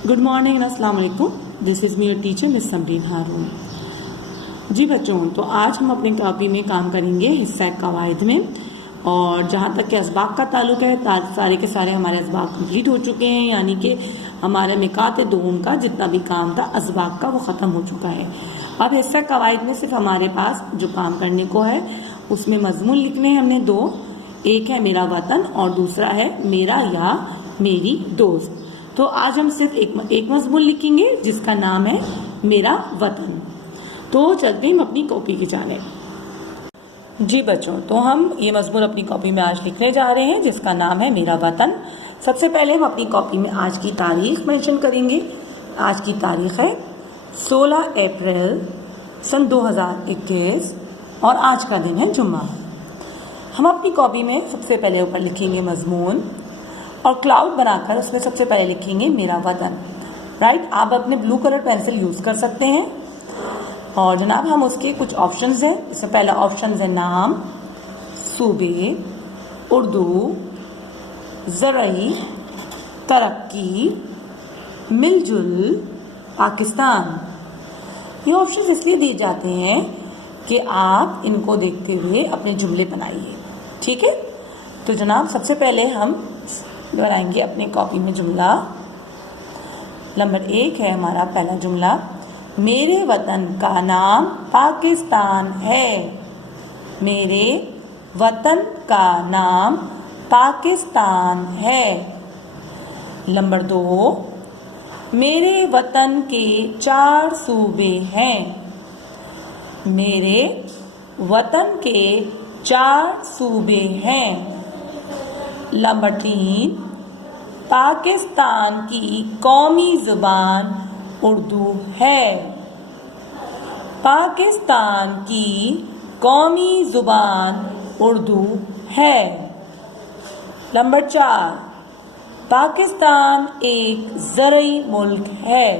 Good morning, अस्सलाम वालेकुम। This is mayor teacher miss Samreen Haroon. जी बच्चों, तो आज हम अपने कॉपी में काम करेंगे हिस्सा कवायद में, और जहाँ तक के असबाक का ताल्लुक है सारे के सारे हमारे असबाक कंप्लीट हो चुके हैं, यानी कि हमारे मिकात दोम का जितना भी काम था असबाक का वो ख़त्म हो चुका है। अब हिस्सा कवायद में सिर्फ हमारे पास जो काम करने को है उसमें मजमून लिखने हैं हमने दो, एक है मेरा वतन और दूसरा है मेरा या मेरी दोस्त। तो आज हम सिर्फ एक मजमून लिखेंगे जिसका नाम है मेरा वतन। तो चलते हम अपनी कॉपी की जानिब। जी बच्चों, तो हम ये मजमून अपनी कॉपी में आज लिखने जा रहे हैं जिसका नाम है मेरा वतन। सबसे पहले हम अपनी कॉपी में आज की तारीख मेंशन करेंगे। आज की तारीख है 16 अप्रैल सन 2021 और आज का दिन है जुम्मा। हम अपनी कॉपी में सबसे पहले ऊपर लिखेंगे मजमून और क्लाउड बनाकर उसमें सबसे पहले लिखेंगे मेरा वतन। राइट, आप अपने ब्लू कलर पेंसिल यूज़ कर सकते हैं। और जनाब हम उसके कुछ ऑप्शंस हैं। इससे पहला ऑप्शन है नाम, सूबे, उर्दू, ज़रई, तरक्की, मिलजुल, पाकिस्तान। ये ऑप्शंस इसलिए दिए जाते हैं कि आप इनको देखते हुए अपने जुमले बनाइए। ठीक है, तो जनाब सबसे पहले हम बनाएंगे अपने कॉपी में जुमला। नंबर 1 है हमारा पहला जुमला, मेरे वतन का नाम पाकिस्तान है। मेरे वतन का नाम पाकिस्तान है। नंबर 2, मेरे वतन के 4 सूबे हैं। मेरे वतन के 4 सूबे हैं। नंबर 3, पाकिस्तान की कौमी ज़ुबान उर्दू है। पाकिस्तान की कौमी ज़ुबान उर्दू है। नंबर 4, पाकिस्तान एक ज़रई मुल्क है।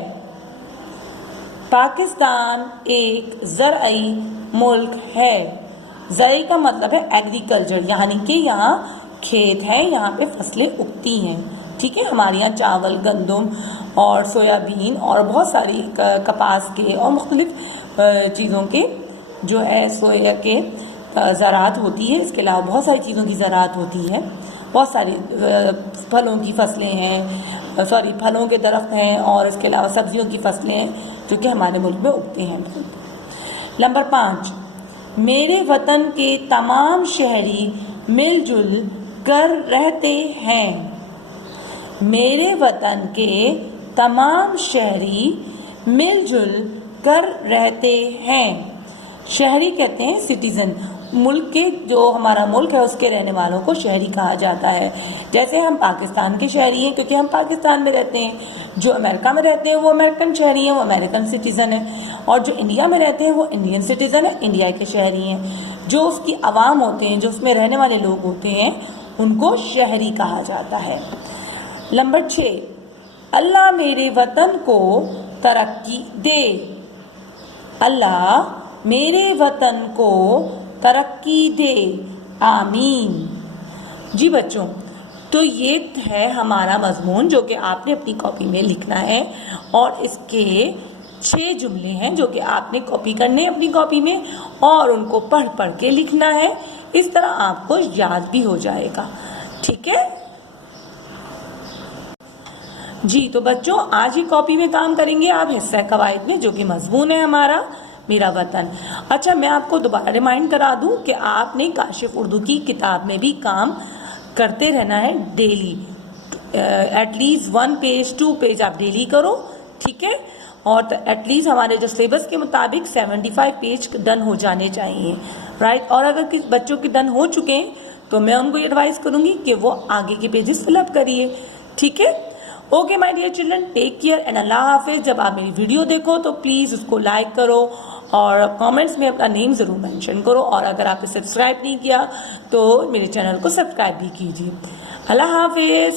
पाकिस्तान एक ज़रई मुल्क है। ज़रई का मतलब है एग्रीकल्चर, यानी कि यहाँ खेत है, यहाँ पे फसलें उगती हैं। ठीक है, हमारे यहाँ चावल, गंदम और सोयाबीन और बहुत सारी कपास के और मुख्तलिफ चीज़ों के जो है सोया के ज़राअत होती है। इसके अलावा बहुत सारी चीज़ों की ज़राअत होती है। बहुत सारी फलों की फसलें हैं, फलों के दरख्त हैं, और इसके अलावा सब्जियों की फसलें हैं जो कि हमारे मुल्क में उगते हैं। नंबर 5, मेरे वतन के तमाम शहरी मिलजुल कर रहते हैं। मेरे वतन के तमाम शहरी मिलजुल कर रहते हैं। शहरी कहते हैं सिटीजन। मुल्क के जो हमारा मुल्क है उसके रहने वालों को शहरी कहा जाता है। जैसे हम पाकिस्तान के शहरी हैं क्योंकि हम पाकिस्तान में रहते हैं। जो अमेरिका में रहते हैं वो अमेरिकन शहरी हैं, वो अमेरिकन सिटीज़न है। और जो इंडिया में रहते हैं वो इंडियन सिटीज़न है, इंडिया के शहरी हैं। जो उसकी आवाम होते हैं, जो उसमें रहने वाले लोग होते हैं, उनको शहरी कहा जाता है। नंबर 6, अल्लाह मेरे वतन को तरक्की दे। अल्लाह मेरे वतन को तरक्की दे, आमीन। जी बच्चों, तो ये है हमारा मजमून जो कि आपने अपनी कॉपी में लिखना है, और इसके 6 जुमले हैं जो कि आपने कॉपी करने हैं अपनी कॉपी में, और उनको पढ़ पढ़ के लिखना है। इस तरह आपको याद भी हो जाएगा। ठीक है जी, तो बच्चों आज ही कॉपी में काम करेंगे आप हिस्सा कवायद में, जो कि मजमून है हमारा मेरा वतन। अच्छा, मैं आपको दोबारा रिमाइंड करा दूं कि आपने काशिफ उर्दू की किताब में भी काम करते रहना है डेली। एटलीस्ट 1 पेज 2 पेज आप डेली करो। ठीक है, और एटलीस्ट हमारे जो सिलेबस के मुताबिक 75 पेज डन हो जाने चाहिए। राइट, और अगर किस बच्चों के डन हो चुके हैं तो मैं उनको एडवाइस करूंगी कि वो आगे के पेजेस फिलअप करिए। ठीक है, okay my dear children, take care and अल्लाह हाफिज। जब आप मेरी वीडियो देखो तो प्लीज़ उसको लाइक करो और कमेंट्स में अपना नेम ज़रूर मेंशन करो, और अगर आपने सब्सक्राइब नहीं किया तो मेरे चैनल को सब्सक्राइब भी कीजिए। अल्लाह हाफिज।